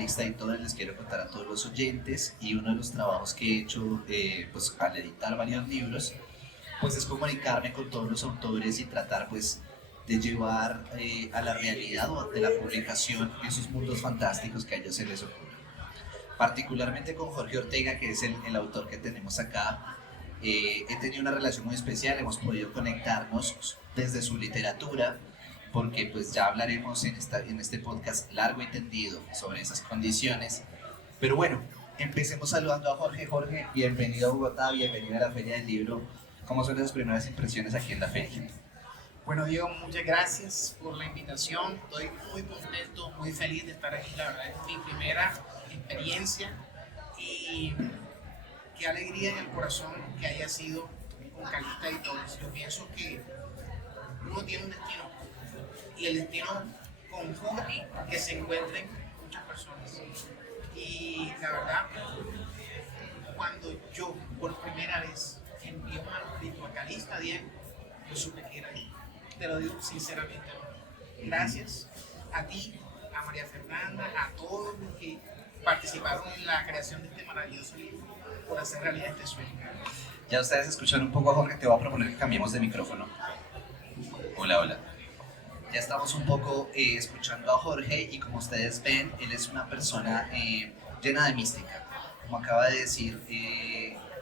novelista y todo, les quiero contar a todos los oyentes y uno de los trabajos que he hecho pues al editar varios libros pues es comunicarme con todos los autores y tratar pues de llevar a la realidad o de la publicación esos mundos fantásticos que a ellos se les ocurren. Particularmente con Jorge Ortega, que es el autor que tenemos acá, he tenido una relación muy especial, hemos podido conectarnos desde su literatura, porque pues ya hablaremos en este podcast largo y tendido sobre esas condiciones. Pero bueno, empecemos saludando a Jorge. Jorge, bienvenido a Bogotá, bienvenido a la Feria del Libro. ¿Cómo son esas primeras impresiones aquí en la feria? Bueno, Diego, muchas gracias por la invitación. Estoy muy contento, muy feliz de estar aquí. La verdad es mi primera experiencia y qué alegría en el corazón que haya sido con Calista Editores. Yo pienso que uno tiene un destino y el destino conjuga que se encuentren muchas personas. Y la verdad, cuando yo por primera vez envié un manuscrito a Calista, Diego, yo supe que era él. Te lo digo sinceramente. Gracias a ti, a María Fernanda, a todos los que participaron en la creación de este maravilloso libro por hacer realidad este sueño. Ya ustedes escucharon un poco a Jorge, te voy a proponer que cambiemos de micrófono. Hola, hola. Ya estamos un poco escuchando a Jorge y como ustedes ven, él es una persona llena de mística. Como acaba de decir,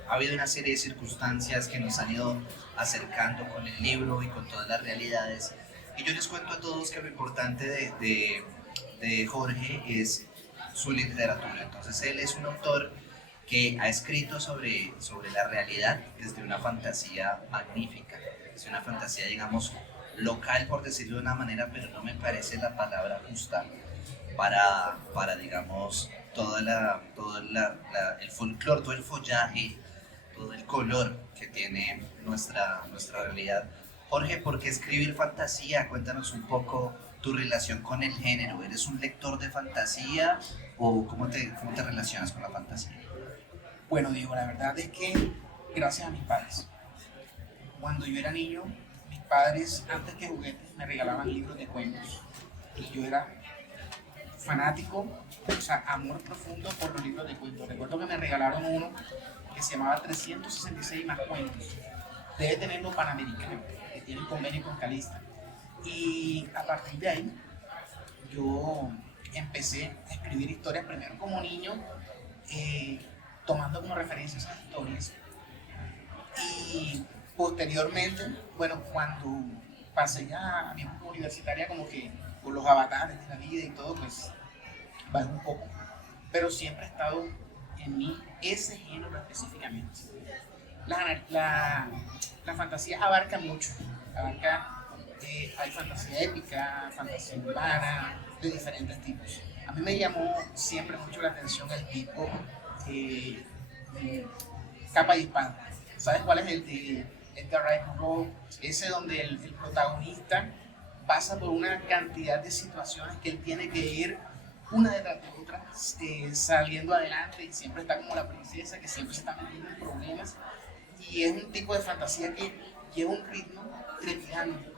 ha habido una serie de circunstancias que nos han ido acercando con el libro y con todas las realidades. Y yo les cuento a todos que lo importante de Jorge es su literatura. Entonces él es un autor que ha escrito sobre la realidad desde una fantasía magnífica, desde una fantasía, digamos, local, por decirlo de una manera, pero no me parece la palabra justa para digamos, el folclore, todo el follaje, todo el color que tiene nuestra realidad. Jorge, ¿por qué escribir fantasía? Cuéntanos un poco tu relación con el género. ¿Eres un lector de fantasía o cómo te relacionas con la fantasía? Bueno, Diego, la verdad es que gracias a mis padres. Cuando yo era niño, mis padres, antes que juguetes, me regalaban libros de cuentos. Y yo era fanático, o sea, amor profundo por los libros de cuentos. Recuerdo que me regalaron uno que se llamaba 366 más cuentos. Debe tenerlo Panamericano, que tiene un convenio con Calista. Y a partir de ahí, yo empecé a escribir historias, primero como niño, tomando como referencia esas historias. Y posteriormente, bueno, cuando pasé ya a mi época universitaria, como que por los avatares de la vida y todo, pues bajé un poco. Pero siempre ha estado en mí ese género específicamente. La fantasía abarca mucho, hay fantasía épica, fantasía urbana, de diferentes tipos. A mí me llamó siempre mucho la atención el tipo eh, capa y espada. ¿Sabes cuál es el de Edgar Rice Burroughs? Ese donde el protagonista pasa por una cantidad de situaciones que él tiene que ir una detrás de otra, saliendo adelante y siempre está como la princesa que siempre se está metiendo en problemas. Y es un tipo de fantasía que lleva un ritmo trepidante.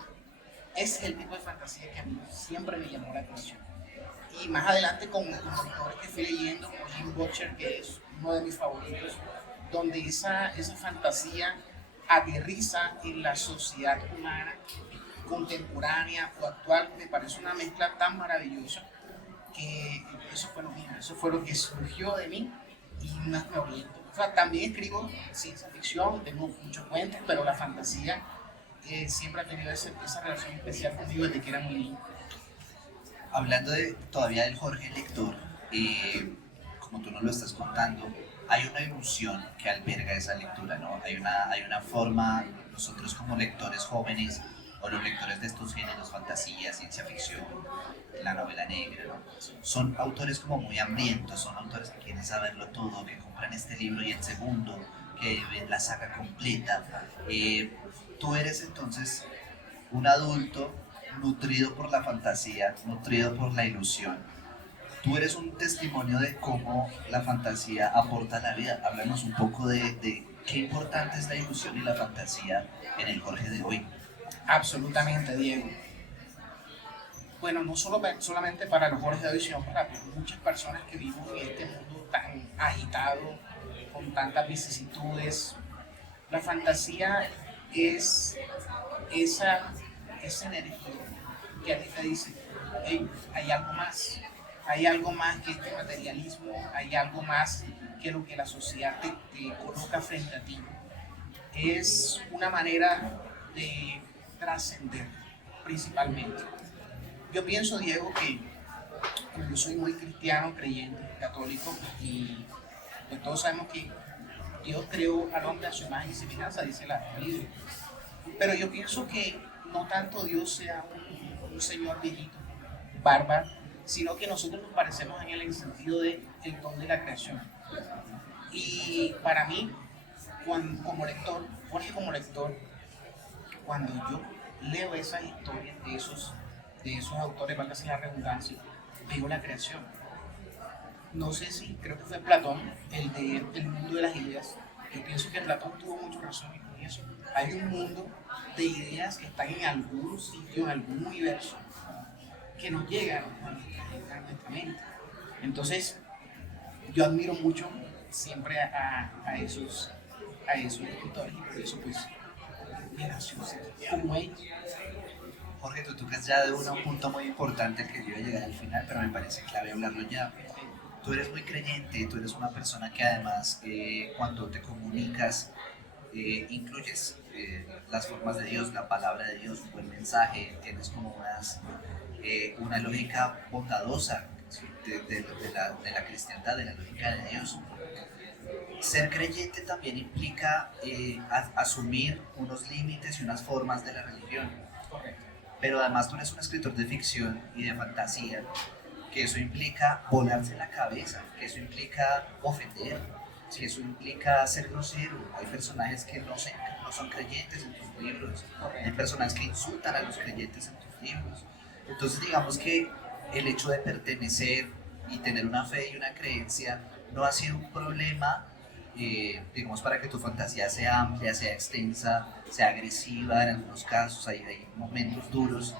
Ese es el tipo de fantasía que a mí siempre me llamó la atención. Y más adelante con los autores que fui leyendo, como Jim Butcher, que es uno de mis favoritos, donde esa fantasía aterriza en la sociedad humana contemporánea o actual, me parece una mezcla tan maravillosa que eso fue lo mío, eso fue lo que surgió de mí y más me oriento. O sea, también escribo ciencia ficción, tengo muchos cuentos, pero la fantasía siempre ha tenido esa relación especial conmigo desde que era muy niño. Hablando todavía del Jorge lector, como tú nos lo estás contando, hay una ilusión que alberga esa lectura, ¿no? Hay una forma, nosotros como lectores jóvenes o los lectores de estos géneros, fantasía, ciencia ficción, la novela negra, ¿no? Son autores como muy hambrientos, son autores que quieren saberlo todo, que compran este libro y el segundo, que ven la saga completa. Tú eres entonces un adulto nutrido por la fantasía, nutrido por la ilusión. Tú eres un testimonio de cómo la fantasía aporta a la vida. Háblanos un poco de qué importante es la ilusión y la fantasía en el Jorge de hoy. Absolutamente, Diego. Bueno, no solamente para los Jorge de hoy, sino para muchas personas que vivimos en este mundo tan agitado, con tantas vicisitudes. La fantasía es esa energía que a ti te dice, hey, hay algo más que este materialismo, hay algo más que lo que la sociedad te coloca frente a ti. Es una manera de trascender principalmente. Yo pienso, Diego, que como yo soy muy cristiano, creyente, católico, y pues todos sabemos que Dios creó al hombre a su imagen y semejanza, dice la Biblia. Pero yo pienso que no tanto Dios sea un señor viejito, bárbaro, sino que nosotros nos parecemos en él en el sentido de el don de la creación. Y para mí, como lector, Jorge como lector, cuando yo leo esas historias de esos autores, valga la redundancia, veo la creación. No sé si, creo que fue Platón, el de El mundo de las ideas. Yo pienso que Platón tuvo mucha razón en eso. Hay un mundo de ideas que están en algún sitio, en algún universo, que nos llegan a nuestra mente. Entonces, yo admiro mucho siempre a esos escritores y por eso, pues, me nació como ellos. Jorge, tú tocas ya de un punto muy importante que yo iba a llegar al final, pero me parece clave hablarlo ya. Tú eres muy creyente, tú eres una persona que además cuando te comunicas incluyes las formas de Dios, la palabra de Dios, un buen mensaje, tienes como una lógica bondadosa de la cristiandad, de la lógica de Dios. Ser creyente también implica asumir unos límites y unas formas de la religión. Pero además tú eres un escritor de ficción y de fantasía, que eso implica volarse la cabeza, que eso implica ofender, que eso implica ser grosero. Hay personajes que no son creyentes en tus libros, hay personajes que insultan a los creyentes en tus libros. Entonces digamos que el hecho de pertenecer y tener una fe y una creencia no ha sido un problema, digamos, para que tu fantasía sea amplia, sea extensa, sea agresiva en algunos casos, hay momentos duros.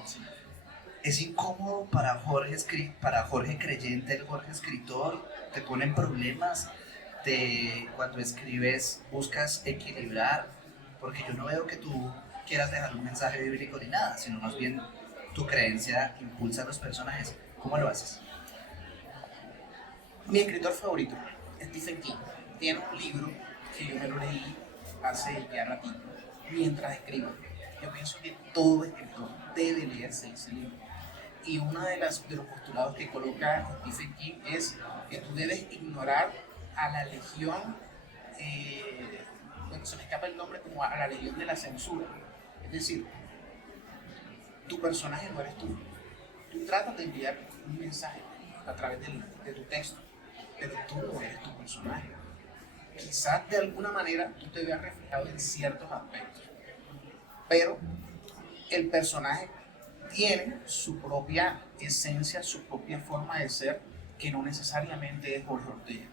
Es incómodo para Jorge creyente, el Jorge escritor, te ponen problemas, cuando escribes buscas equilibrar, porque yo no veo que tú quieras dejar un mensaje bíblico ni nada, sino más bien tu creencia impulsa a los personajes. ¿Cómo lo haces? Mi escritor favorito, Stephen King, tiene un libro que yo me lo leí hace ya ratito, mientras escribo. Yo pienso que todo escritor debe leerse ese libro. Y uno de los postulados que coloca Stephen King es que tú debes ignorar a la legión, bueno, se me escapa el nombre, como a la legión de la censura. Es decir, tu personaje no eres tú. Tú tratas de enviar un mensaje a través de tu texto, pero tú no eres tu personaje. Quizás de alguna manera tú te veas reflejado en ciertos aspectos, pero el personaje tiene su propia esencia, su propia forma de ser, que no necesariamente es Jorge Ortega.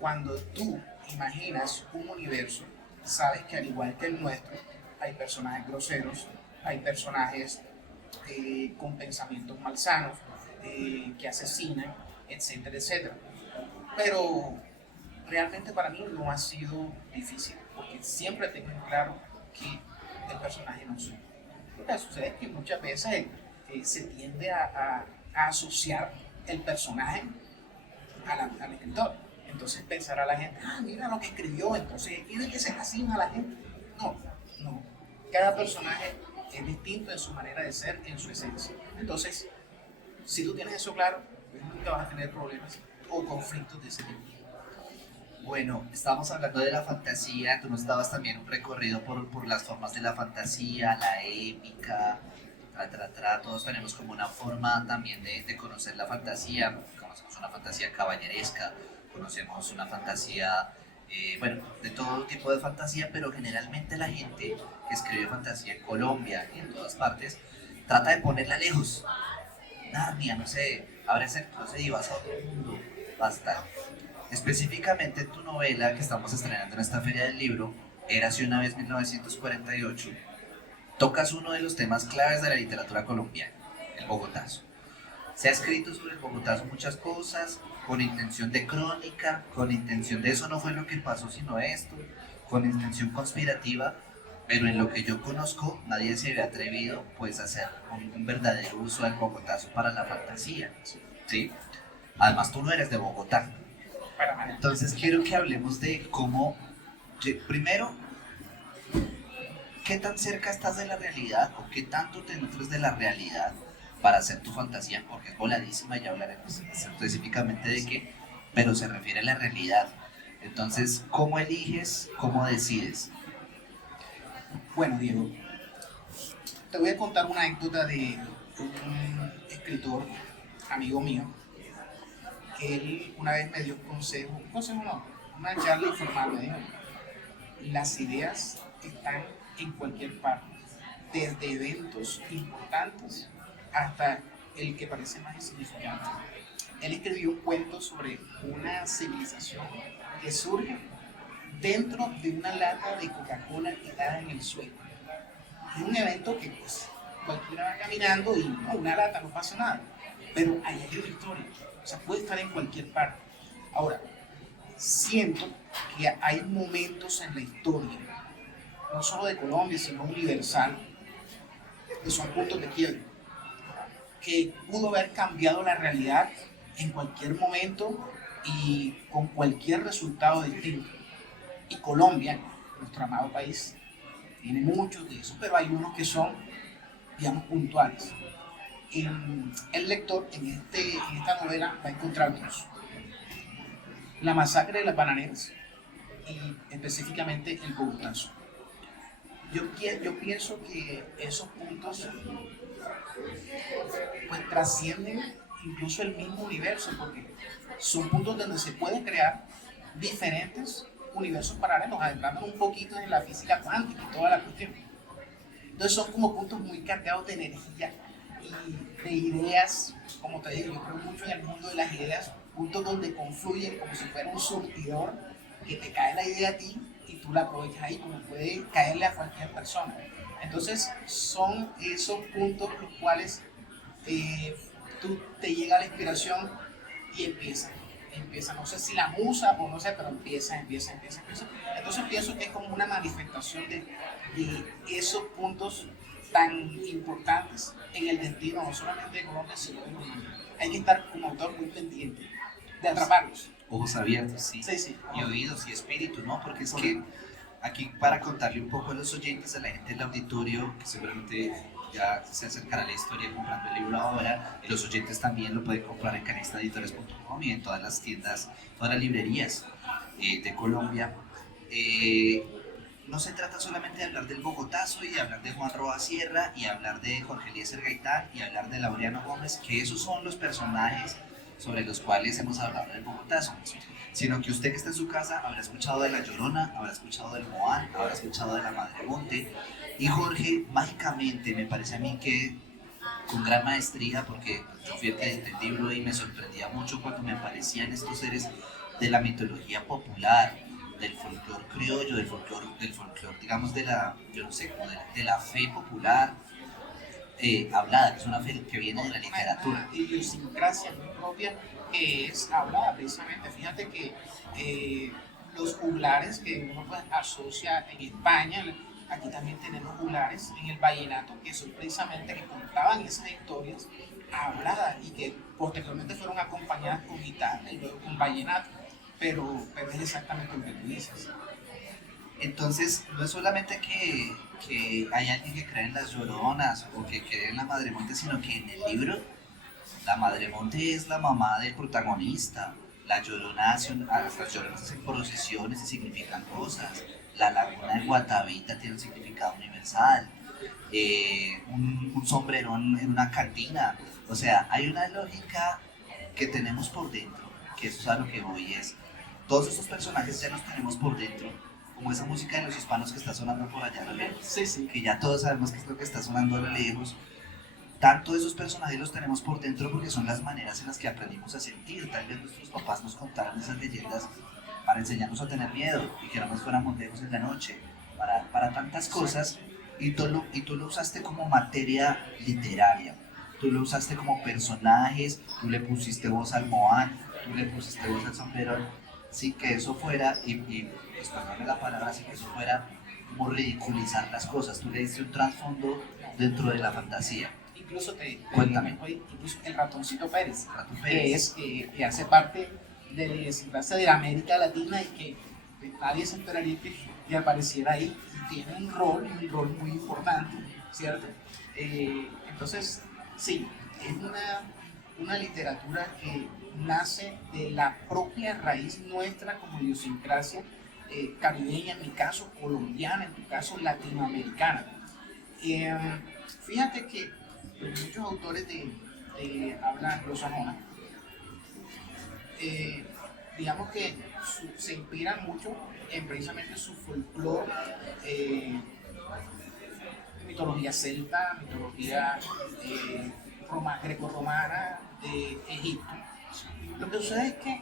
Cuando tú imaginas un universo, sabes que al igual que el nuestro, hay personajes groseros, hay personajes con pensamientos malsanos, que asesinan, etcétera, etcétera. Pero realmente para mí no ha sido difícil, porque siempre tengo en claro que el personaje no soy. Lo que sucede es que muchas veces se tiende a asociar el personaje al escritor. Entonces pensará la gente, mira lo que escribió, entonces tiene que ser así a la gente. No, no. Cada personaje es distinto en su manera de ser, en su esencia. Entonces, si tú tienes eso claro, pues nunca vas a tener problemas o conflictos de ese tipo. Bueno, estábamos hablando de la fantasía, tú nos dabas también un recorrido por las formas de la fantasía, la épica, todos tenemos como una forma también de conocer la fantasía, conocemos una fantasía caballeresca, conocemos una fantasía, bueno, de todo tipo de fantasía, pero generalmente la gente que escribe fantasía en Colombia y en todas partes, trata de ponerla lejos. Narnia, no sé, ábrese el closet y vas a otro mundo, basta. Específicamente en tu novela que estamos estrenando en esta feria del libro, Érase una vez 1948, tocas uno de los temas claves de la literatura colombiana, el Bogotazo. Se ha escrito sobre el Bogotazo muchas cosas, con intención de crónica, con intención de eso no fue lo que pasó, sino esto, con intención conspirativa, pero en lo que yo conozco, nadie se había atrevido pues a hacer un verdadero uso del Bogotazo para la fantasía, ¿sí? Además, tú no eres de Bogotá. Para nada. Entonces quiero que hablemos de cómo, primero, qué tan cerca estás de la realidad o qué tanto te nutres de la realidad para hacer tu fantasía, porque es voladísima, ya hablaremos específicamente de qué, pero se refiere a la realidad. Entonces, ¿cómo eliges, cómo decides? Bueno, Diego, te voy a contar una anécdota de un escritor, amigo mío, que él una vez me dio un consejo no, una charla informal, me dijo, las ideas están en cualquier parte, desde eventos importantes hasta el que parece más insignificante. Él escribió un cuento sobre una civilización que surge dentro de una lata de Coca-Cola tirada en el suelo. Es un evento que pues cualquiera va caminando y no, una lata, no pasa nada. Pero ahí hay una historia, o sea, puede estar en cualquier parte. Ahora, siento que hay momentos en la historia, no solo de Colombia, sino universal, que son puntos de quiebre, que pudo haber cambiado la realidad en cualquier momento y con cualquier resultado distinto. Y Colombia, nuestro amado país, tiene muchos de esos, pero hay unos que son, digamos, puntuales. El lector en esta novela va a encontrar dos. La masacre de las bananeras y específicamente el Bogotazo. Yo pienso que esos puntos pues trascienden incluso el mismo universo, porque son puntos donde se pueden crear diferentes universos paralelos, adentrando un poquito en la física cuántica y toda la cuestión. Entonces son como puntos muy cargados de energía y de ideas, como te digo, yo creo mucho en el mundo de las ideas, puntos donde confluyen como si fuera un surtidor, que te cae la idea a ti y tú la aprovechas ahí, como puede caerle a cualquier persona. Entonces son esos puntos los cuales tú te llega la inspiración y empieza, no sé si la musa o no sé, pero empieza. Entonces pienso que es como una manifestación de esos puntos tan importantes en el destino, no solamente de Colombia, sino de Colombia. Hay que estar como autor muy pendiente de atraparlos. Ojos abiertos, sí. Sí. Y oídos y espíritu, ¿no? Porque es que aquí para contarle un poco a los oyentes, a la gente del auditorio, que seguramente ya se acercará a la historia comprando el libro ahora, y los oyentes también lo pueden comprar en canextaeditores.com y en todas las tiendas, todas las librerías de Colombia. No se trata solamente de hablar del Bogotazo y de hablar de Juan Roa Sierra y hablar de Jorge Eliezer Gaitán y hablar de Laureano Gómez, que esos son los personajes sobre los cuales hemos hablado del Bogotazo, sino que usted que está en su casa habrá escuchado de La Llorona, habrá escuchado del Moán, habrá escuchado de la Madre Monte, y Jorge mágicamente me parece a mí que con gran maestría, porque yo fui el que edité el libro y me sorprendía mucho cuando me aparecían estos seres de la mitología popular, del folclore criollo, del folclore, digamos, de la, yo no sé, como de la fe popular hablada, que es una fe que viene de la literatura. Una idiosincrasia muy propia que es hablada precisamente. Fíjate que los juglares que uno pues, asocia en España, aquí también tenemos juglares en el vallenato que son precisamente que contaban esas historias habladas y que posteriormente fueron acompañadas con guitarra y luego con vallenato, pero es exactamente lo que tú dices. Entonces, no es solamente que hay alguien que cree en las lloronas o que cree en la Madre Monte, sino que en el libro la Madre Monte es la mamá del protagonista. La llorona las lloronas hacen procesiones y significan cosas. La laguna de Guatavita tiene un significado universal. Un sombrerón en una cantina. O sea, hay una lógica que tenemos por dentro, que eso es a lo que voy es. Todos estos personajes ya los tenemos por dentro, como esa música de los hispanos que está sonando por allá a lo lejos, Sí. que ya todos sabemos qué es lo que está sonando a lo lejos. Tanto esos personajes los tenemos por dentro porque son las maneras en las que aprendimos a sentir. Tal vez nuestros papás nos contaron esas leyendas para enseñarnos a tener miedo y que no nos fuéramos lejos en la noche, para tantas cosas, y tú lo usaste como materia literaria. tú lo usaste como personajes, tú le pusiste voz al Moan, tú le pusiste voz al sombrero, sin que eso fuera, y pues perdóname la palabra, sin que eso fuera como ridiculizar las cosas, tú le diste un trasfondo dentro de la fantasía. Incluso Cuéntame. incluso el ratoncito Pérez, Ratón que Pérez. que hace parte de la idiosincrasia de la América Latina y que nadie se esperaría que apareciera ahí. Y tiene un rol muy importante, ¿cierto? Entonces, sí, es una literatura que nace de la propia raíz nuestra como idiosincrasia caribeña, en mi caso, colombiana, en tu caso, latinoamericana. Eh, Fíjate que muchos autores de habla anglosajona, eh, digamos que se inspiran mucho en precisamente su folclore, mitología celta, mitología greco-romana de Egipto. Lo que sucede es que,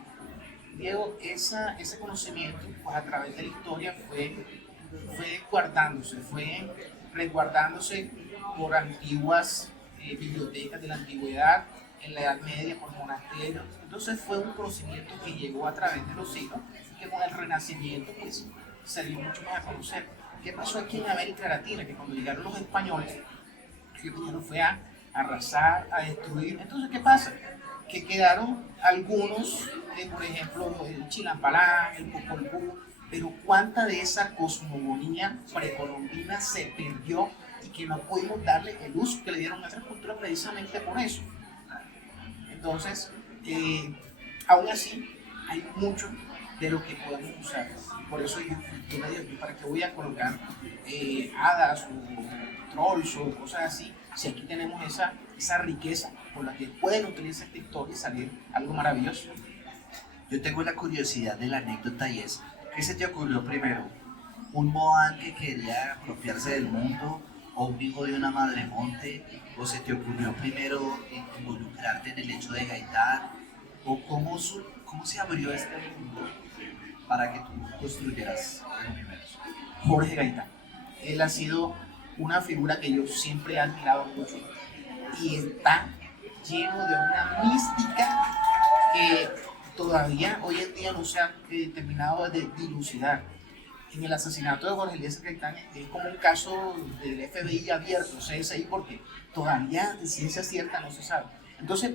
Diego, ese conocimiento, pues a través de la historia fue guardándose, fue resguardándose por antiguas bibliotecas de la antigüedad, en la Edad Media por monasterios. Entonces fue un conocimiento que llegó a través de los siglos, que con el Renacimiento pues se dio mucho más a conocer. ¿Qué pasó aquí en América Latina? Que cuando llegaron los españoles, lo que primero fue a arrasar, a destruir. Entonces, ¿qué pasa? Que quedaron algunos, por ejemplo, el Chilampalán, el Popol Vuh, pero cuánta de esa cosmogonía precolombina se perdió y que no pudimos darle el uso que le dieron a otras culturas precisamente por eso. Entonces, aún así, hay mucho de lo que podemos usar. Por eso yo me digo, ¿para qué voy a colocar hadas o trolls o cosas así? Si aquí tenemos esa riqueza por la que pueden utilizar esta historia y salir algo maravilloso. Yo tengo la curiosidad de la anécdota y es, ¿qué se te ocurrió primero? ¿Un Moan que quería apropiarse del mundo o un hijo de una madremonte? ¿O se te ocurrió primero involucrarte en el hecho de Gaitán? ¿O cómo se abrió este mundo para que tú construyeras el universo? Jorge Gaitán. Él ha sido una figura que yo siempre he admirado mucho y está lleno de una mística que todavía hoy en día no se ha terminado de dilucidar. En el asesinato de Jorge Eliezer Gaitán es como un caso del FBI abierto, CSI, porque todavía de ciencia cierta no se sabe. Entonces,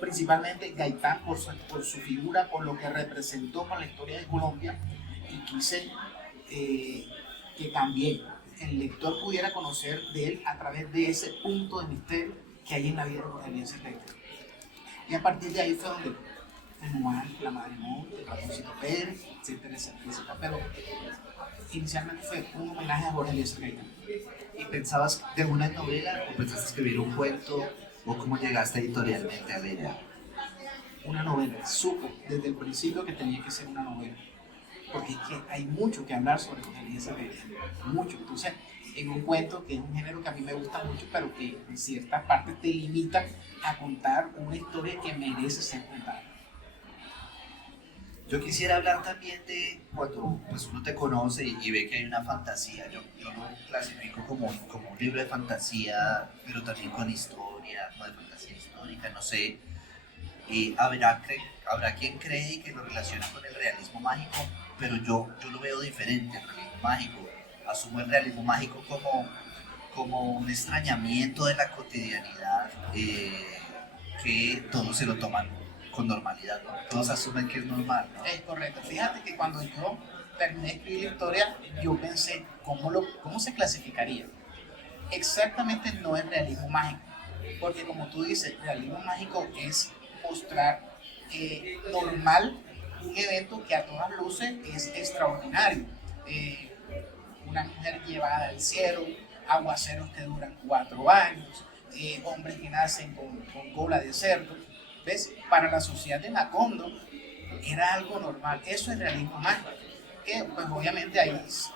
principalmente Gaitán por su figura, por lo que representó para la historia de Colombia, y quise que también el lector pudiera conocer de él a través de ese punto de misterio que hay en la vida de Jorge Eliezer Gaitán. Y a partir de ahí fue donde el Moan, la Madremonte, el Ratoncito Pérez, etcétera, etcétera, etcétera. Pero inicialmente fue un homenaje a Jorge Eliezer Gaitán. ¿Y pensabas de una novela o pensaste escribir un cuento o cómo llegaste editorialmente a la idea? Una novela, supo desde el principio que tenía que ser una novela, porque es que hay mucho que hablar sobre Jorge Eliezer Gaitán, mucho. Entonces, en un cuento que es un género que a mí me gusta mucho, pero que en ciertas partes te limita a contar una historia que merece ser contada. Yo quisiera hablar también de cuando pues, uno te conoce y ve que hay una fantasía. Yo lo clasifico como un libro de fantasía, pero también con historia, no de fantasía histórica, no sé. Habrá quien cree que lo relaciona con el realismo mágico, pero yo lo veo diferente, el realismo mágico. Asumo el realismo mágico como un extrañamiento de la cotidianidad, que todos se lo toman con normalidad, ¿no? Todos asumen que es normal, ¿no? Es correcto. Fíjate que cuando yo terminé de escribir la historia, yo pensé cómo se clasificaría. Exactamente no es realismo mágico, porque como tú dices, realismo mágico es mostrar normal un evento que a todas luces es extraordinario. Una mujer llevada al cielo, aguaceros que duran 4 años, hombres que nacen con cola de cerdo. ¿Ves? Para la sociedad de Macondo era algo normal. Eso es realismo mágico. Que pues obviamente ahí los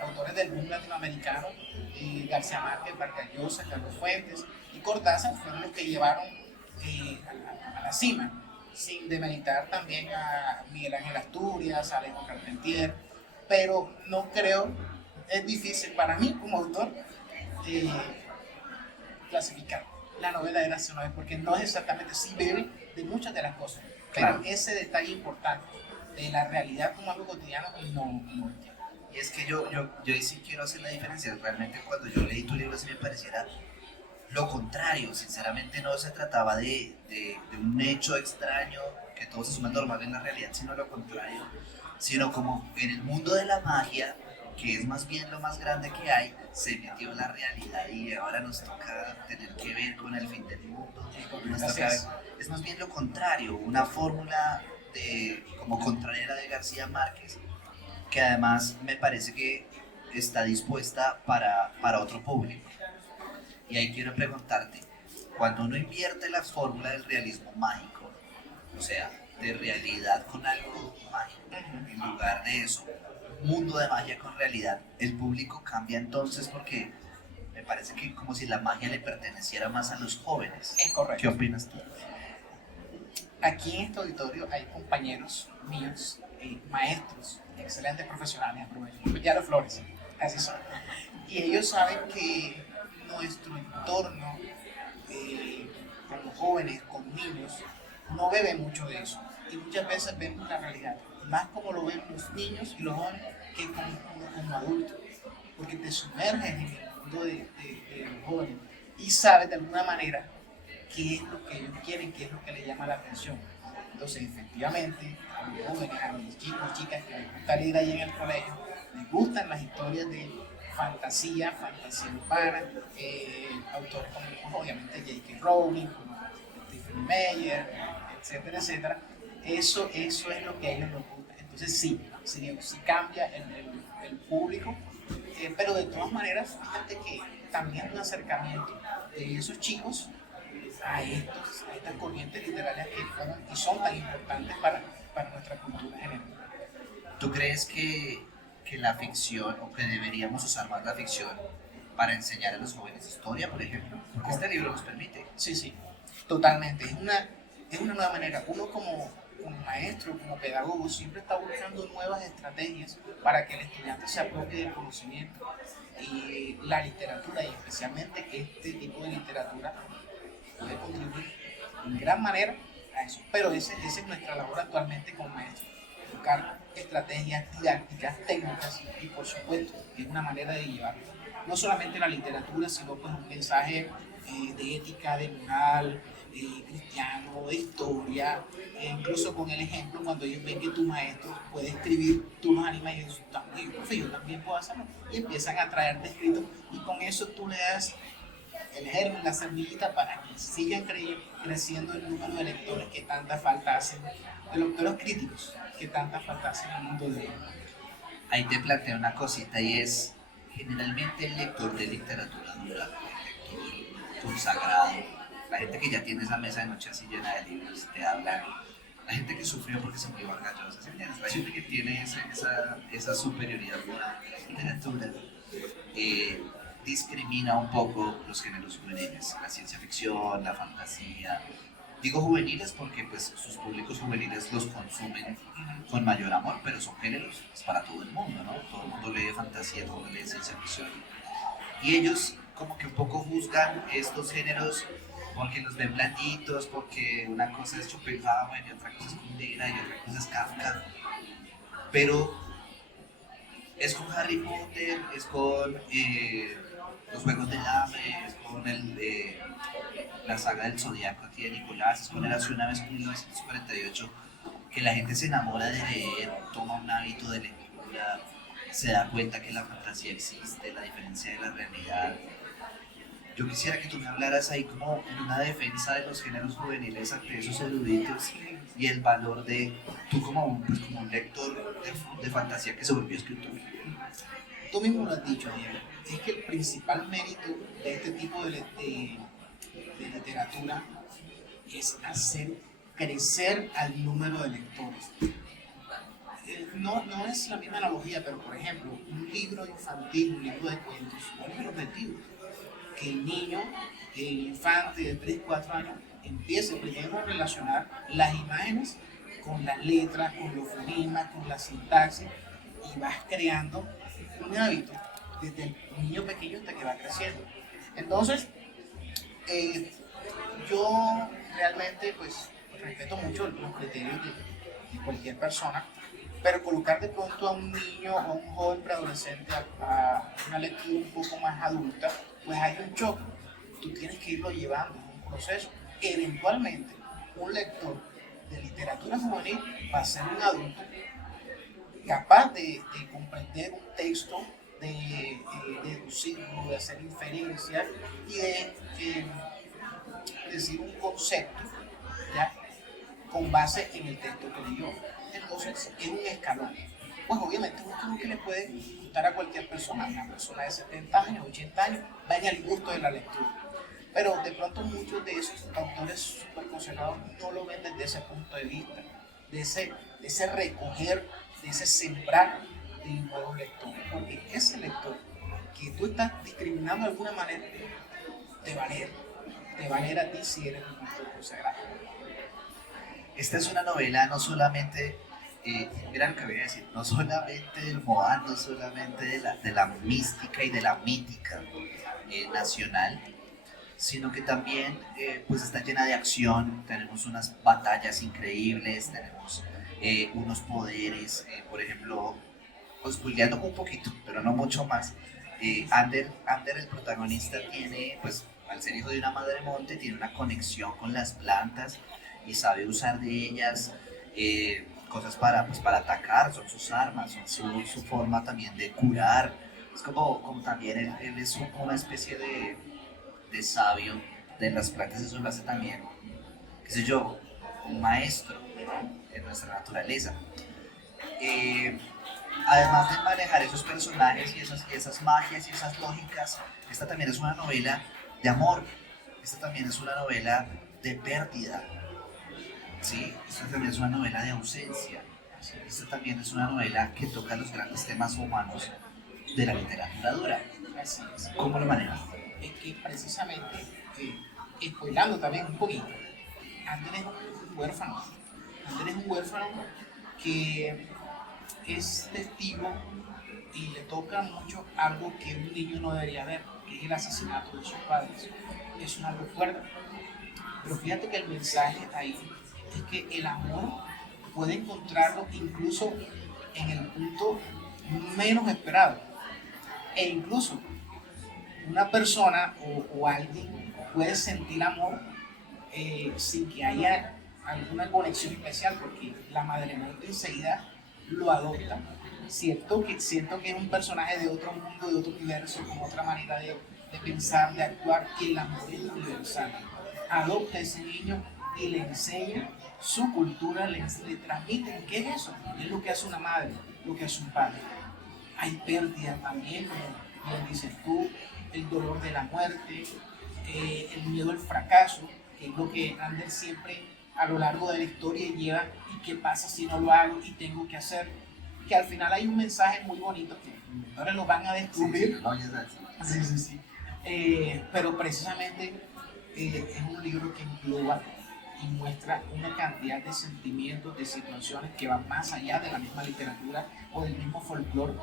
autores del boom latinoamericano, García Márquez, Vargas Llosa, Carlos Fuentes y Cortázar fueron los que llevaron a la cima, sin demeritar también a Miguel Ángel Asturias, a Alejo Carpentier, pero no creo, es difícil para mí como autor clasificar la novela de Gracia Novela, porque no es exactamente, sí bebe de muchas de las cosas, Claro. pero ese detalle importante de la realidad como algo cotidiano no lo tiene. Y es que yo ahí sí quiero hacer la diferencia. Realmente cuando yo leí tu libro sí me pareciera lo contrario. Sinceramente no se trataba de un hecho extraño que todo se suma normal en la realidad, sino lo contrario. Sino como en el mundo de la magia, que es más bien lo más grande que hay, se metió la realidad y ahora nos toca tener que ver con el fin del mundo. Nos toca ver- es más bien lo contrario, una fórmula de, como contraria a la de García Márquez, que además me parece que está dispuesta para otro público. Y ahí quiero preguntarte, cuando uno invierte la fórmula del realismo mágico, o sea, de realidad con algo mágico, en lugar de eso, mundo de magia con realidad, el público cambia entonces porque me parece que como si la magia le perteneciera más a los jóvenes. Es correcto. ¿Qué opinas tú? Aquí en este auditorio hay compañeros míos, maestros, excelentes profesionales, aprovecho, Yaro Flores, así son. Y ellos saben que nuestro entorno, como jóvenes, con niños, no bebe mucho de eso. Y muchas veces vemos la realidad, más como lo ven los niños y los jóvenes que como adultos. Porque te sumerges en el mundo de los jóvenes y sabes de alguna manera qué es lo que ellos quieren, qué es lo que les llama la atención. Entonces, efectivamente, a mis jóvenes, a mis chicos, chicas que les gusta leer ahí en el colegio, les gustan las historias de fantasía urbana, autores como obviamente J.K. Rowling, como Stephen Meyer, etcétera, etcétera. Eso es lo que a ellos les gusta. Entonces, sí cambia el público, pero de todas maneras, fíjate que también un acercamiento de esos chicos a estas corrientes literarias que fueron y son tan importantes para nuestra cultura general. ¿Tú crees que la ficción, o que deberíamos usar más la ficción para enseñar a los jóvenes historia, por ejemplo? Porque este libro nos permite. Sí, totalmente. Es una nueva manera. Uno como maestro, como pedagogo, siempre está buscando nuevas estrategias para que el estudiante se apropie del conocimiento. Y la literatura, y especialmente este tipo de literatura, puede contribuir en gran manera a eso. Pero esa es nuestra labor actualmente como maestros. Buscar estrategias didácticas, técnicas y por supuesto es una manera de llevar no solamente la literatura, sino pues un mensaje de ética, de moral, cristiano, de historia, incluso con el ejemplo, cuando ellos ven que tu maestro puede escribir, tú los animas y dicen, profe, yo también puedo hacerlo, y empiezan a traerte escritos, y con eso tú le das el germen, la semillita, para que sigan creciendo el número de lectores que tanta falta hacen, de lectores críticos que tanta falta hacen en el mundo de hoy. Ahí te planteo una cosita y es, generalmente el lector de literatura dura, el lector consagrado, la gente que ya tiene esa mesa de noche así llena de libros, te habla, la gente que sufrió porque se murió Vargas Llosa, ¿sí entiendes? La gente que tiene esa superioridad por la literatura, discrimina un poco los géneros juveniles, la ciencia ficción, la fantasía. Digo juveniles porque pues sus públicos juveniles los consumen con mayor amor, pero son géneros pues, para todo el mundo, ¿no? Todo el mundo lee fantasía, todo el mundo lee ciencia ficción. Y ellos como que un poco juzgan estos géneros porque los ven blanditos, porque una cosa es Schopenhauer y otra cosa es Kundera y otra cosa es Kafka. Pero es con Harry Potter, es con los Juegos del Hambre, es con la saga del Zodíaco aquí de Nicolás, es con Érase una vez en 1948, que la gente se enamora de leer, toma un hábito de lectura, se da cuenta que la fantasía existe, la diferencia de la realidad. Yo quisiera que tú me hablaras ahí como en una defensa de los géneros juveniles ante esos eruditos y el valor de tú como un lector de fantasía que se volvió escritor. Tú mismo lo has dicho, Diego, es que el principal mérito de este tipo de literatura es hacer crecer al número de lectores. No es la misma analogía, pero por ejemplo, un libro infantil, un libro de cuentos, ¿cuál es el objetivo? Que el niño, el infante de 3 4 años, empiece primero a relacionar las imágenes con las letras, con los fonemas, con la sintaxis, y vas creando un hábito desde el niño pequeño hasta que va creciendo. Entonces, Eh, yo realmente pues respeto mucho los criterios de cualquier persona, pero colocar de pronto a un niño o a un joven preadolescente a una lectura un poco más adulta, pues hay un choque. Tú tienes que irlo llevando, es un proceso. Eventualmente, un lector de literatura juvenil va a ser un adulto capaz de comprender un texto, de deducirlo, de hacer inferencias y de decir un concepto, ¿ya? Con base en el texto que leyó. Entonces, es un escalón. Pues obviamente es un escalón que le puede gustar a cualquier persona. Una persona de 70 años, 80 años, va en el gusto de la lectura. Pero de pronto muchos de esos autores súper conservadores no lo ven desde ese punto de vista, de ese recoger, de ese sembrar de nuevos lectores. Porque ese lector que tú estás discriminando de alguna manera, te va a leer. Te va a leer a ti si eres un lector consagrado. Esta es una novela no solamente, mira lo que voy a decir, no solamente del Moan, no solamente de la mística y de la mítica nacional, sino que también pues está llena de acción, tenemos unas batallas increíbles, tenemos unos poderes, por ejemplo, pues spoileando un poquito, pero no mucho más. Ander, el protagonista, tiene, pues, al ser hijo de una madre monte, tiene una conexión con las plantas y sabe usar de ellas cosas para, pues, para atacar, son sus armas, son su forma también de curar. Es como también él es una especie de sabio de las plantas, eso lo hace también, qué sé yo, un maestro, ¿no? En nuestra naturaleza. Eh, Además de manejar esos personajes y esas magias y esas lógicas, esta también es una novela de amor, esta también es una novela de pérdida, ¿sí? Esta también es una novela de ausencia, esta también es una novela que toca los grandes temas humanos de la literatura dura. Así es. ¿Cómo lo manejas? Es que precisamente, spoilando también un poquito, Ander es un huérfano. Ander es un huérfano que es testigo y le toca mucho algo que un niño no debería ver, que es el asesinato de sus padres. Eso es algo fuerte. Pero fíjate que el mensaje ahí es que el amor puede encontrarlo incluso en el punto menos esperado. E incluso una persona o alguien puede sentir amor sin que haya alguna conexión especial, porque la madre muerte enseguida lo adopta. Siento que es un personaje de otro mundo, de otro universo, con otra manera de pensar, de actuar, y el amor es universal. Adopta a ese niño y le enseña su cultura, le transmite. ¿Qué es eso? Es lo que hace una madre, lo que hace un padre. Hay pérdida también, como dices tú, el dolor de la muerte, el miedo al fracaso, que es lo que Ander siempre a lo largo de la historia lleva. ¿Y qué pasa si no lo hago y tengo que hacer? Que al final hay un mensaje muy bonito que ahora lo van a descubrir. Sí. Pero precisamente es un libro que engloba y muestra una cantidad de sentimientos, de situaciones que van más allá de la misma literatura o del mismo folclore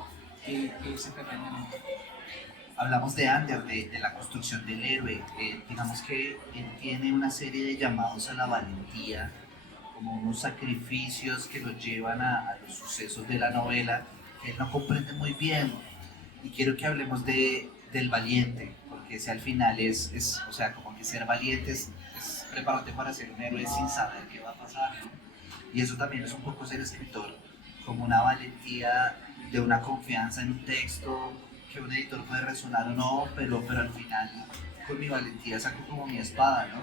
que se pretende mostrar. Hablamos de Ander, de la construcción del héroe. Digamos que él tiene una serie de llamados a la valentía, como unos sacrificios que lo llevan a los sucesos de la novela, que él no comprende muy bien. Y quiero que hablemos del valiente, porque ese al final o sea, como que ser valiente es prepararte para ser un héroe sin saber qué va a pasar, ¿no? Y eso también es un poco ser escritor, como una valentía de una confianza en un texto que un editor puede resonar o no, pero al final con mi valentía saco como mi espada, ¿no?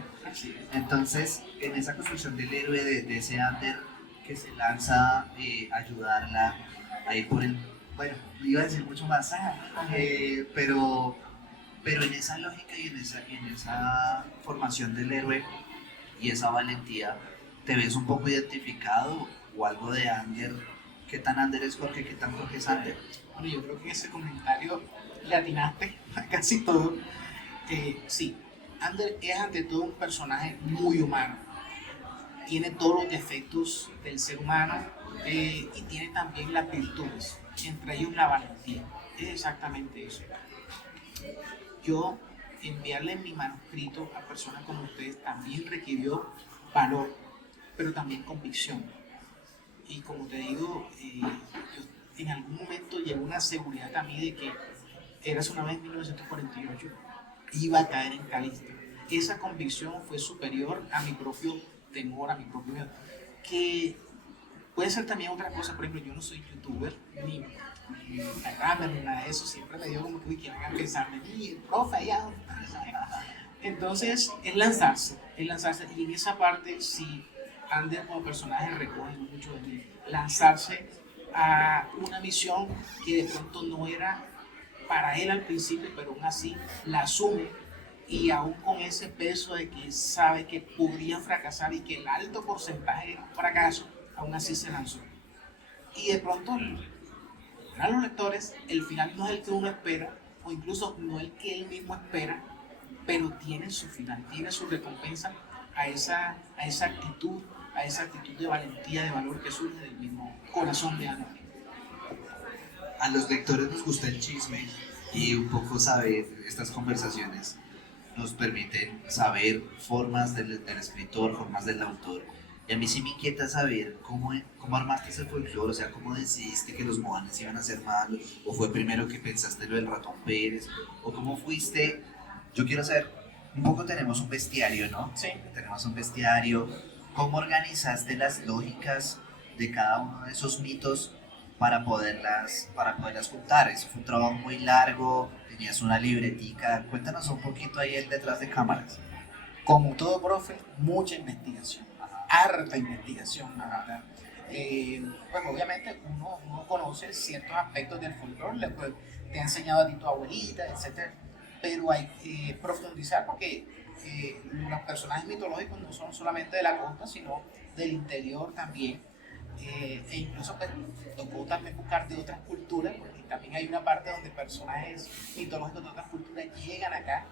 Entonces, en esa construcción del héroe, de ese Ander que se lanza a ayudarla a ir por el... Bueno, iba a decir mucho más, pero en esa lógica y en esa formación del héroe y esa valentía, ¿te ves un poco identificado o algo de Ander? ¿Qué tan Ander es Jorge? ¿Qué tan Jorge es Ander? Bueno, yo creo que ese comentario le atinaste a casi todo. Sí, Ander es ante todo un personaje muy humano. Tiene todos los defectos del ser humano y tiene también las virtudes, entre ellos la valentía. Es exactamente eso. Yo enviarle mi manuscrito a personas como ustedes también requirió valor, pero también convicción. Y como te digo, yo en algún momento llegó una seguridad a mí de que eras una vez en 1948, iba a caer en Calista. Esa convicción fue superior a mi propio temor, a mi propio miedo. Que puede ser también otra cosa, por ejemplo, yo no soy youtuber, ni Instagram, ni nada de eso, siempre me dio como que, uy, que hagan pensar de mí, el profe, ya. Entonces, es lanzarse, y en esa parte, sí, Ander como personaje recoge mucho de mí, lanzarse a una misión que de pronto no era para él al principio, pero aún así la asume y aún con ese peso de que sabe que podría fracasar y que el alto porcentaje era un fracaso, aún así se lanzó. Y de pronto, a los lectores, el final no es el que uno espera, o incluso no el que él mismo espera, pero tiene su final, tiene su recompensa a esa actitud de valentía, de valor que surge del mismo corazón de Ana. A los lectores nos gusta el chisme y un poco saber estas conversaciones nos permiten saber formas del escritor, formas del autor. Y a mí sí me inquieta saber cómo armaste ese folclore, o sea, cómo decidiste que los moanes iban a ser malos, o fue primero que pensaste lo del ratón Pérez, o cómo fuiste. Yo quiero saber, un poco tenemos un bestiario, ¿no? Sí. Tenemos un bestiario. ¿Cómo organizaste las lógicas de cada uno de esos mitos para poderlas juntar? Eso fue un trabajo muy largo, tenías una libretica. Cuéntanos un poquito ahí el detrás de cámaras. Como todo profe, mucha investigación, harta investigación, la verdad. Pues obviamente uno conoce ciertos aspectos del folclore, pues, te ha enseñado a ti tu abuelita, etcétera, pero hay que profundizar porque los personajes mitológicos no son solamente de la costa, sino del interior también. E incluso pues, tocó también buscar de otras culturas, porque también hay una parte donde personajes mitológicos de otras culturas llegan acá.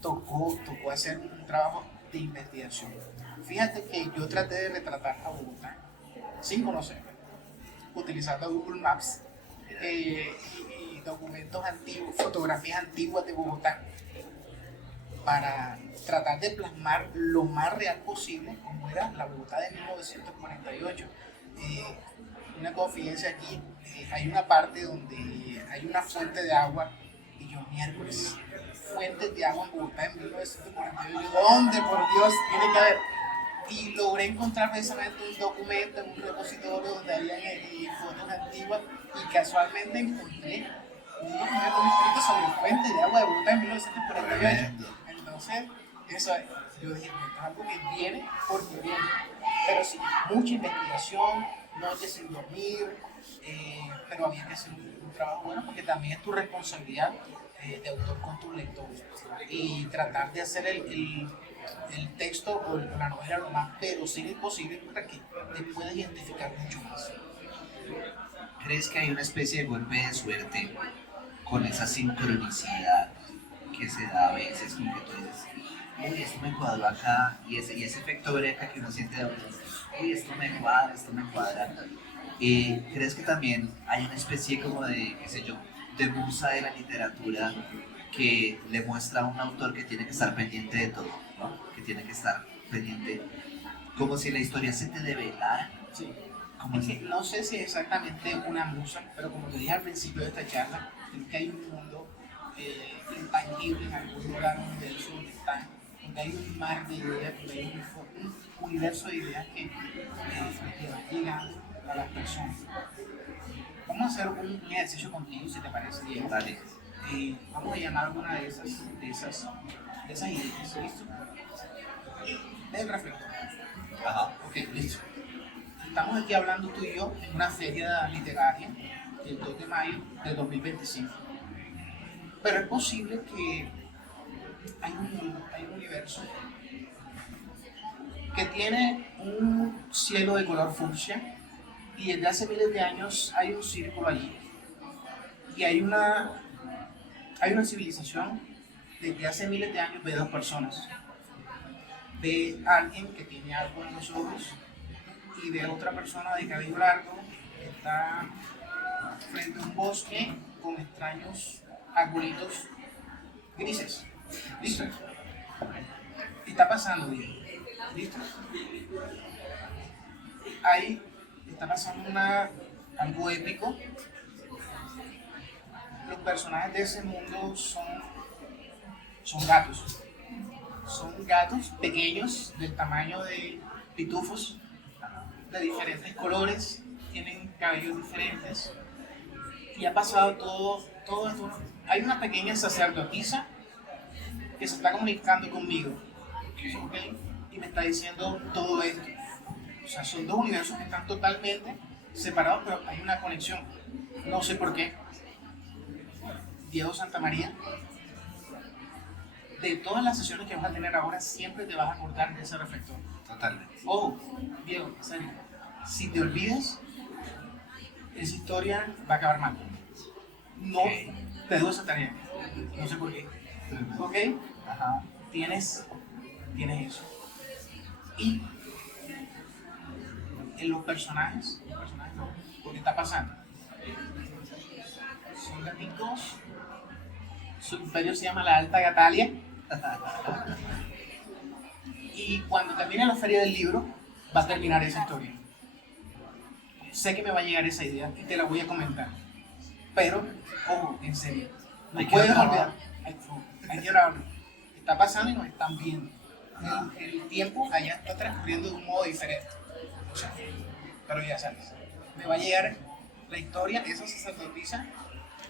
Tocó hacer un trabajo de investigación. Fíjate que yo traté de retratar a Bogotá sin conocerla, utilizando Google Maps y documentos antiguos, fotografías antiguas de Bogotá, para tratar de plasmar lo más real posible como era la Bogotá de 1948. Una confidencia aquí, hay una parte donde hay una fuente de agua y yo, miércoles, fuentes de agua en Bogotá en 1948, ¿dónde por Dios tiene que haber? Y logré encontrar precisamente un documento en un repositorio donde había fotos antiguas y casualmente encontré un documento escrito sobre fuentes de agua de Bogotá en 1948. Entonces, eso es, yo dije, es algo que viene porque viene. Pero sí, mucha investigación, noches sin dormir, pero había que hacer un trabajo bueno porque también es tu responsabilidad de autor con tus lectores y tratar de hacer el texto o la novela lo más verosímil posible para que te puedas identificar mucho más. ¿Crees que hay una especie de golpe de suerte con esa sincronicidad que se da a veces, como que tú dices, uy, esto me cuadró acá, y ese efecto breca que uno siente de autor, uy, esto me cuadra? ¿Crees que también hay una especie como de, qué sé yo, de musa de la literatura que le muestra a un autor que tiene que estar pendiente de todo, ¿no? Que tiene que estar pendiente, como si la historia se te develara? Sí. Como Es que si, no sé si es exactamente una musa, pero como te dije al principio de esta charla, creo que hay un mundo intangible en algún lugar donde el sur está, donde hay un mar de ideas, donde hay un universo de ideas que van llegando a las personas. Vamos a hacer un ejercicio contigo, si te parece bien. dale, Vamos a llamar alguna de esas ideas, ¿listo? Del reflector. ajá, Ok, listo. Estamos aquí hablando tú y yo en una feria literaria el 2 de mayo de 2025. Pero es posible que hay un universo que tiene un cielo de color fucsia y desde hace miles de años hay un círculo allí. Y hay una civilización desde hace miles de años de dos personas. Ve a alguien que tiene algo en los ojos y ve a otra persona de cabello largo que está frente a un bosque con extraños arbolitos grises. ¿Listo? Está pasando, Diego. ¿Listo? Ahí está pasando algo épico. Los personajes de ese mundo son gatos. Son gatos pequeños, del tamaño de pitufos, de diferentes colores, tienen cabellos diferentes. Y ha pasado todo esto. Hay una pequeña sacerdotisa que se está comunicando conmigo, ¿ok? Y me está diciendo todo esto. O sea, son dos universos que están totalmente separados, pero hay una conexión. No sé por qué. Diego Santamaría, de todas las sesiones que vas a tener ahora, siempre te vas a acordar de ese reflector. Totalmente. Oh, Diego, en serio, si te olvidas, esa historia va a acabar mal. No te dejo esa tarea. No sé por qué. ¿Ok? Ajá. Tienes eso. Y en los personajes no, lo que está pasando. Son gatitos. Su imperio se llama la Alta Gatalia. Y cuando termine la feria del libro, va a terminar esa historia. Sé que me va a llegar esa idea y te la voy a comentar. Pero, ojo, en serio, no puedes olvidar. Hay que grabarlo. Está pasando y nos están viendo. El tiempo allá está transcurriendo de un modo diferente. O sea, pero ya sabes, me va a llegar la historia, esa sacerdotisa,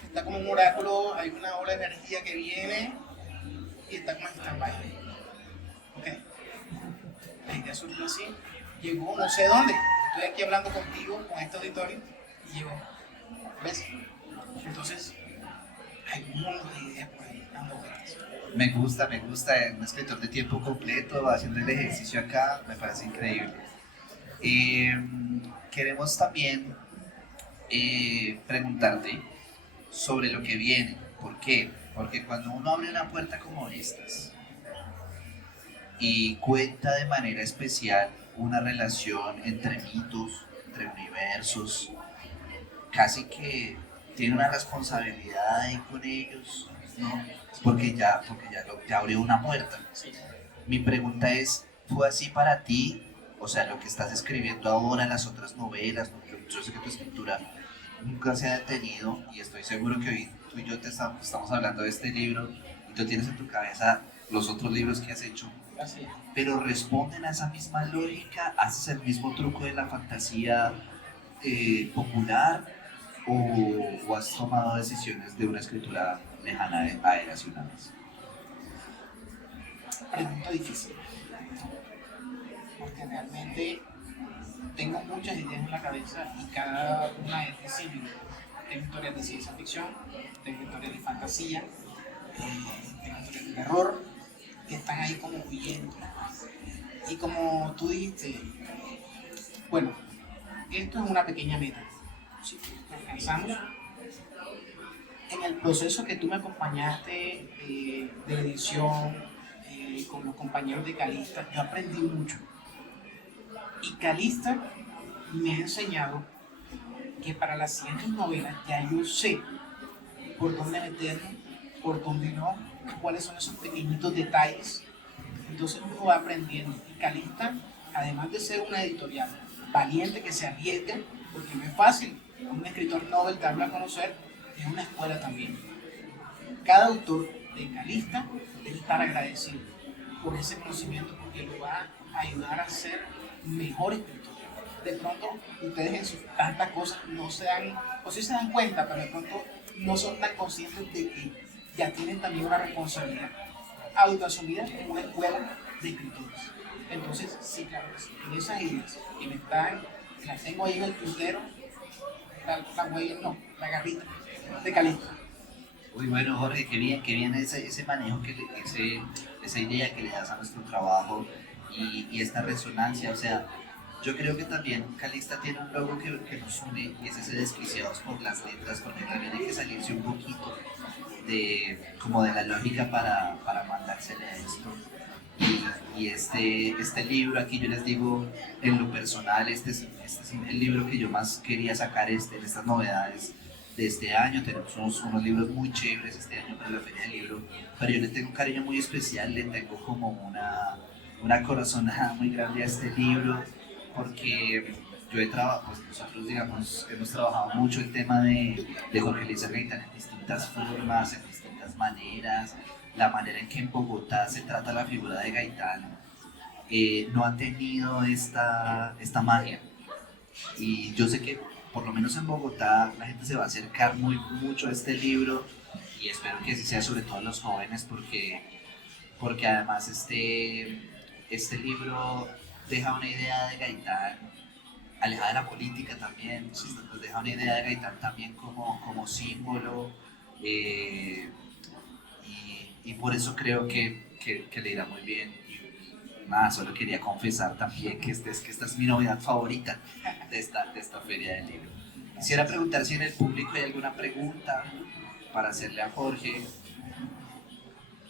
está como un oráculo, hay una ola de energía que viene y está como en stand-by. Ok. La idea surgió así, llegó no sé dónde, estoy aquí hablando contigo, con este auditorio, y llegó. ¿Ves? Entonces, hay un montón de ideas por ahí dando vueltas. Me gusta, un escritor de tiempo completo haciendo el ejercicio acá, me parece increíble. Queremos también preguntarte sobre lo que viene. ¿Por qué? Porque cuando uno abre una puerta como estas y cuenta de manera especial una relación entre mitos, entre universos, casi que tiene una responsabilidad ahí con ellos, ¿no? Ya abrió una puerta. Sí. Mi pregunta es, ¿fue así para ti? O sea, lo que estás escribiendo ahora, las otras novelas, yo sé que tu escritura nunca se ha detenido y estoy seguro que hoy tú y yo estamos hablando de este libro y tú tienes en tu cabeza los otros libros que has hecho, Así es. pero responden a esa misma lógica, haces el mismo truco de la fantasía popular o has tomado decisiones de una escritura lejana a eras y una vez. Pregunta difícil. Porque realmente tengo muchas ideas en la cabeza y cada una es disímil. Tengo historias de ciencia ficción, tengo historias de fantasía, tengo historias de terror, que están ahí como huyendo. Y como tú dijiste, bueno, esto es una pequeña meta. Si alcanzamos, en el proceso que tú me acompañaste de edición con los compañeros de Calista, yo aprendí mucho. Y Calista me ha enseñado que para las siguientes novelas ya yo sé por dónde meterme, por dónde no, cuáles son esos pequeñitos detalles. Entonces uno va aprendiendo. Y Calista, además de ser una editorial valiente que se arriesga, porque no es fácil, un escritor novel darlo a conocer, es una escuela también. Cada autor de Calista debe estar agradecido por ese conocimiento porque lo va a ayudar a ser mejor escritor. De pronto ustedes en sus tantas cosas no se dan, o sí se dan cuenta, pero de pronto no son tan conscientes de que ya tienen también una responsabilidad autoasumida como una escuela de escritores. Entonces, sí, claro que sí, en esas ideas que las tengo ahí en el puntero, la huella, no, la garrita de Calista. Muy bueno, Jorge, qué bien ese manejo, esa idea que le das a nuestro trabajo y esta resonancia. O sea, yo creo que también Calista tiene un logo que nos une y es ese desquiciados por las letras, porque también hay que salirse un poquito como de la lógica para mandársele a esto. Y este libro aquí, yo les digo, en lo personal, este es el libro que yo más quería sacar en estas novedades, de este año. Tenemos unos libros muy chéveres este año para la Feria del Libro, pero yo le tengo un cariño muy especial, le tengo como una corazonada muy grande a este libro, porque yo he trabajado, pues nosotros digamos, hemos trabajado mucho el tema de Jorge Eliezer Gaitán en distintas formas, en distintas maneras, la manera en que en Bogotá se trata la figura de Gaitán no ha tenido esta magia. Y yo sé que por lo menos en Bogotá la gente se va a acercar mucho a este libro y espero que así sea, sobre todo los jóvenes, porque además este libro deja una idea de Gaitán alejada de la política también, nos deja una idea de Gaitán también como símbolo, eh, y por eso creo que le irá muy bien. Y nada, solo quería confesar también que esta es mi novedad favorita de esta feria del libro. Quisiera preguntar si en el público hay alguna pregunta para hacerle a Jorge.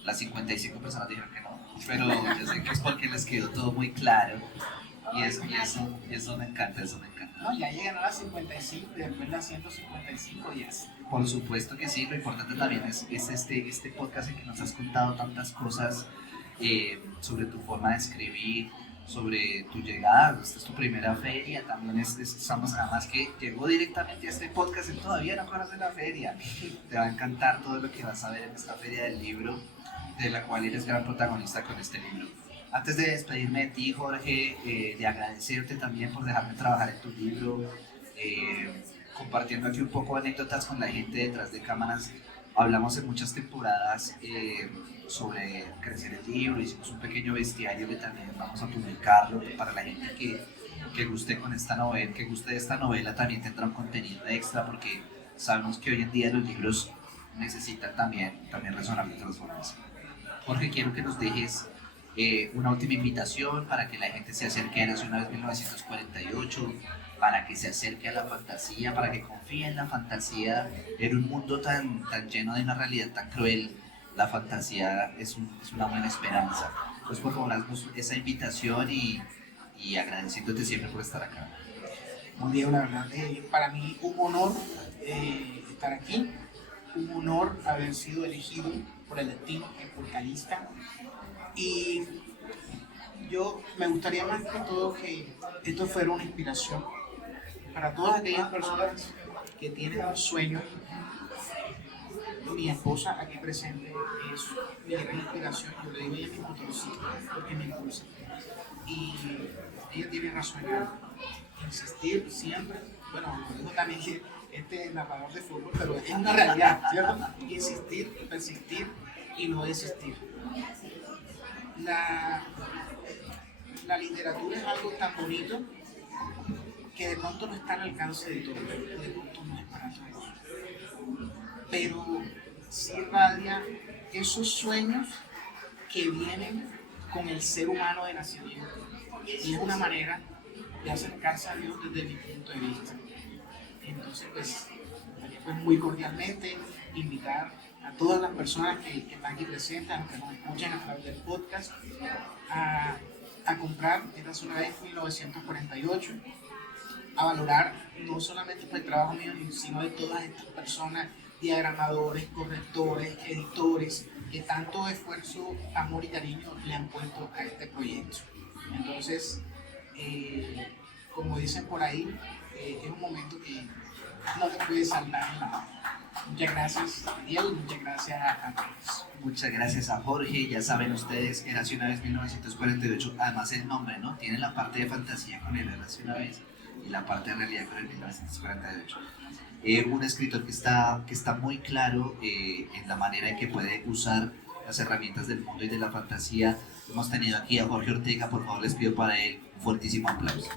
Las 55 personas dijeron que no, pero yo sé que es porque les quedó todo muy claro y eso me encanta, eso me encanta. No, ya llegan a las 55 y después las 155 días. Por supuesto que sí, lo importante también es este podcast en que nos has contado tantas cosas sobre tu forma de escribir, sobre tu llegada. Esta es tu primera feria, también estamos, además que llegó directamente a este podcast, él todavía no conoce la feria. Te va a encantar todo lo que vas a ver en esta feria del libro, de la cual eres gran protagonista con este libro. Antes de despedirme de ti, Jorge, de agradecerte también por dejarme trabajar en tu libro, compartiendo aquí un poco anécdotas con la gente detrás de cámaras. Hablamos en muchas temporadas sobre crecer el libro, hicimos un pequeño bestiario que también vamos a publicarlo para la gente que guste con esta novela, que guste de esta novela, también tendrá un contenido extra, porque sabemos que hoy en día los libros necesitan también resonar de otras formas. Jorge, quiero que nos dejes una última invitación para que la gente se acerque a Érase una vez 1948, para que se acerque a la fantasía, para que confíe en la fantasía, en un mundo tan lleno de una realidad tan cruel. La fantasía es una buena esperanza. Pues por favor, haznos esa invitación y agradeciéndote siempre por estar acá. Muy bien, la verdad, para mí un honor estar aquí, un honor haber sido elegido por el destino, por Calista, y yo me gustaría más que todo que esto fuera una inspiración para todas aquellas personas que tienen un sueño. Mi esposa aquí presente es mi gran inspiración, yo le digo ella es mi motorcito porque me impulsa, y ella tiene razón en insistir siempre. Bueno, lo digo también que este narrador de fútbol, pero es una realidad, ¿cierto? Insistir, persistir y no desistir. La literatura es algo tan bonito que de pronto no está al alcance de todos, de pronto no es para todos, pero sí irradia esos sueños que vienen con el ser humano de nacimiento, y es una manera de acercarse a Dios desde mi punto de vista. Entonces, pues muy cordialmente invitar a todas las personas que están aquí presentes, a los que nos escuchan a través del podcast, a comprar Érase una vez 1948, a valorar no solamente por el trabajo mío, sino de todas estas personas, diagramadores, correctores, editores, que tanto esfuerzo, amor y cariño le han puesto a este proyecto. Entonces, como dicen por ahí, es un momento que no te puedes saltar nada. Muchas gracias, Daniel, muchas gracias a todos. Muchas gracias a Jorge. Ya saben ustedes, Érase una vez 1948, además el nombre, ¿no? Tiene la parte de fantasía con el Érase una vez y la parte de realidad con el 1948. Un escritor que está muy claro en la manera en que puede usar las herramientas del mundo y de la fantasía. Hemos tenido aquí a Jorge Ortega, por favor les pido para él un fuertísimo aplauso.